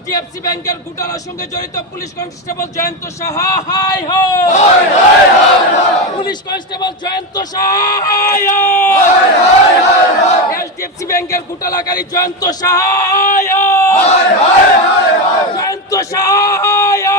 HDFC ব্যাংকের ঘোটালার সঙ্গে জড়িত পুলিশ কনস্টেবল জয়ন্ত সাহা হাই হো, পুলিশ কনস্টেবল জয়ন্ত সাহা হাই হো, HDFC ব্যাংকের ঘোটালাকারী জয়ন্ত সাহা হাই হো, জয়ন্ত সাহা হাই হো।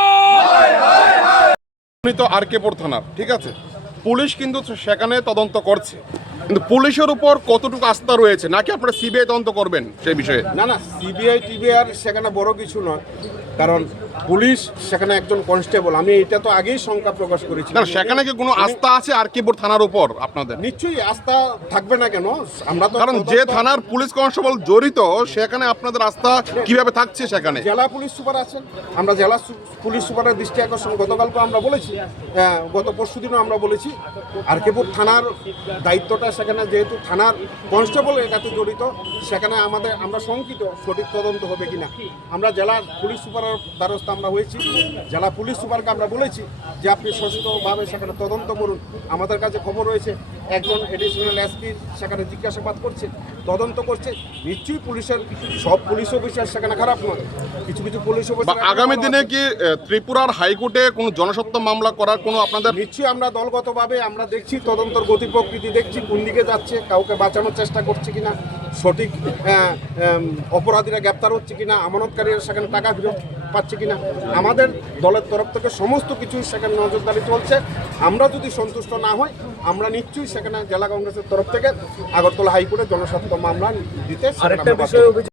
তো আরকেপুর থানার, ঠিক আছে, পুলিশ কিন্তু সেখানে তদন্ত করছে, কিন্তু পুলিশের উপর কতটুকু আস্থা রয়েছে, নাকি আপনারা সিবিআই তদন্ত করবেন সেই বিষয়ে? না না, সিবিআই টিবিআর সেখানে বড় কিছু নয়, কারণ পুলিশ সেখানে একজন কনস্টেবল। আমি এটা তো আগেই শঙ্কা প্রকাশ করেছি। না, সেখানে কি কোনো আস্থা আছে আরকেপুর থানার উপর আপনাদের? নিশ্চয়ই আস্থা থাকবে না কেন, আমরা তো কারণ যে থানার পুলিশ কনস্টেবল জড়িত সেখানে আপনাদের আস্থা কিভাবে থাকছে সেখানে? জেলা পুলিশ সুপার আছেন, আমরা জেলা পুলিশ সুপারের দৃষ্টি আকর্ষণ গতকালকে আমরা বলেছি, গত পরশুদিনও আমরা বলেছি, আরকেপুর থানার দায়িত্বটা সেখানে, যেহেতু থানার কনস্টেবল এটাতে জড়িত, সেখানে আমরা শঙ্কিত সঠিক তদন্ত হবে কিনা। আমরা জেলা পুলিশ সুপারের দ্বারস্থ আমরা হয়েছি, জেলা পুলিশ সুপারকে আমরা বলেছি যে আপনি সচেতনভাবে সেখানে তদন্ত করুন। আমাদের কাছে খবর রয়েছে একজন এডিশনাল এসপি সেখানে জিজ্ঞাসাবাদ করছে, তদন্ত করছে। নিশ্চয়ই পুলিশের সব পুলিশ অফিসার সেখানে খারাপ নয়, কিছু কিছু পুলিশ অফিসার। আগামী দিনে কি ত্রিপুরার হাইকোর্টে কোনো জনস্বার্থ মামলা করার কোনো আপনাদের? নিশ্চয়ই আমরা দলগতভাবে আমরা দেখছি, তদন্তর গতি প্রকৃতি দেখছি, কোন দিকে যাচ্ছে, কাউকে বাঁচানোর চেষ্টা করছে কিনা, সঠিক অপরাধীরা গ্রেপ্তার হচ্ছে কিনা, আমানতকারীরা সেখানে টাকা ফেরত পাচ্ছে কিনা। আমাদের দলের তরফ থেকে সমস্ত কিছু সেখানে নজরদারি চলছে। আমরা যদি সন্তুষ্ট না হই, আমরা নিশ্চয়ই সেখানে জেলা কংগ্রেসের তরফ থেকে আগরতলা হাইকোর্টে জনস্বার্থ মামলা দিতে